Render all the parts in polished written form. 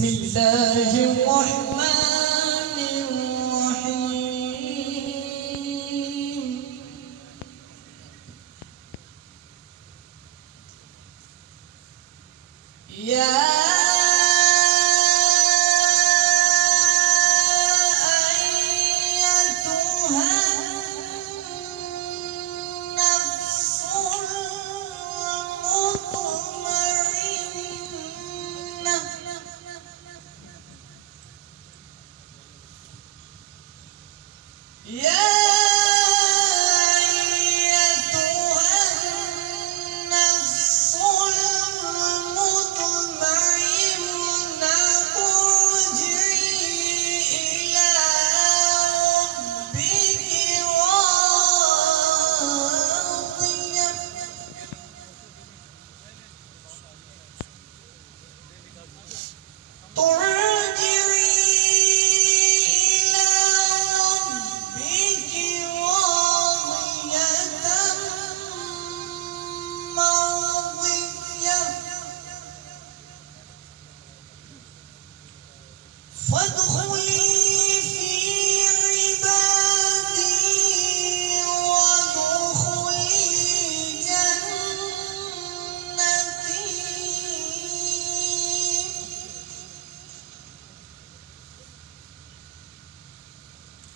بسم الله الرحمن الرحيم. يا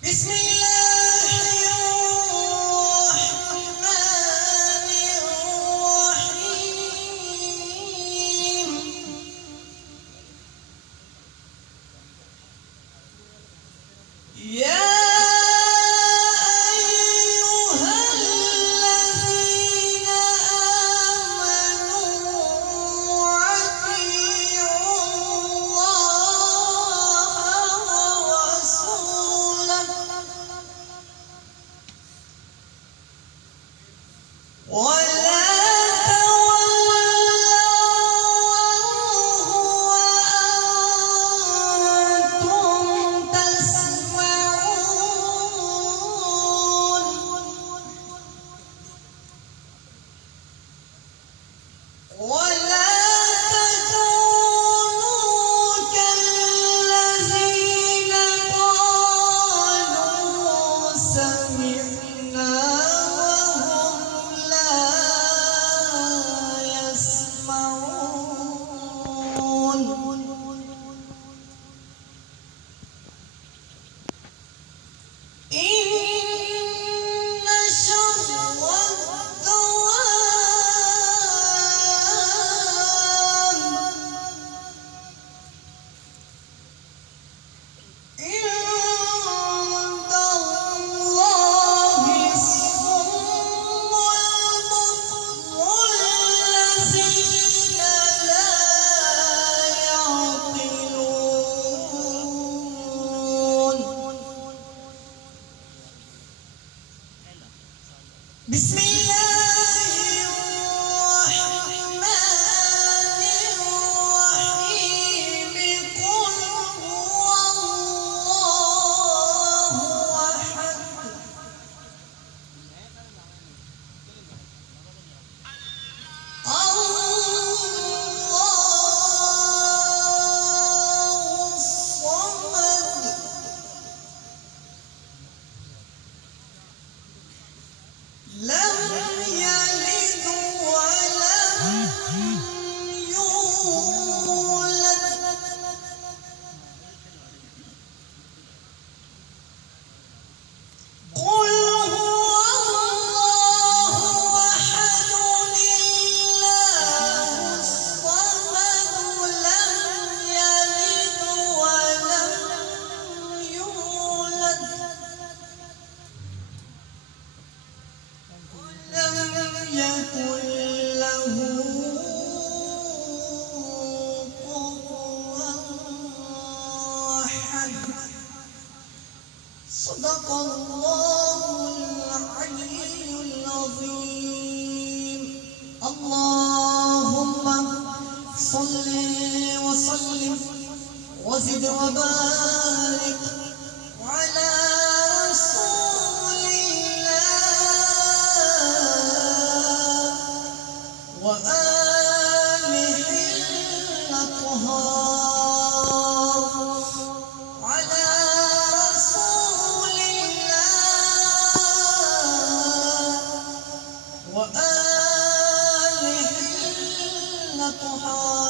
بسم الله الرحمن الرحيم. يا أيها الذين آمنوا أطيعوا الله ورسوله ولا تولوا وأنتم تسمعون ولا تكونوا كالذين قالوا سمعنا وهم لا يسمعون. إن شر الدواب عند الله الصم والبكم الذين لا يعقلون. بسم الله الرحمن الرحيم. قل هو الله أحد الله الصمد لم يلد ولم يولد قل هو الله أحد الله الصمد لم يلد ولم يولد ولم يكن له كفوا أحد. صدق الله العلي العظيم. اللهم صل وسلم وزد وبارك على رسول الله وآله الأطهار. الضحى